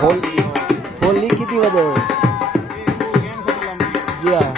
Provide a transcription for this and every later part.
खोलने किती वजह है जी हाँ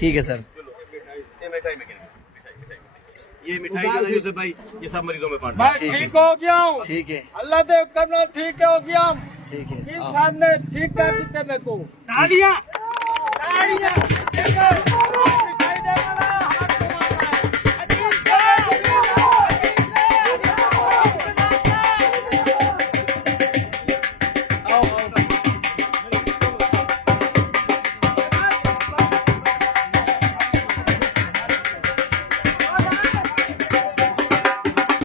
ठीक है सर। ये मिठाई जो है यूसुफ भाई ये सब मरीजों में बांट मैं ठीक हो गया हूँ। ठीक है अल्लाह दे करना ठीक हो गया हूँ। ठीक है इंसान ने ठीक कर दिया मेरे को। तालियां तालियां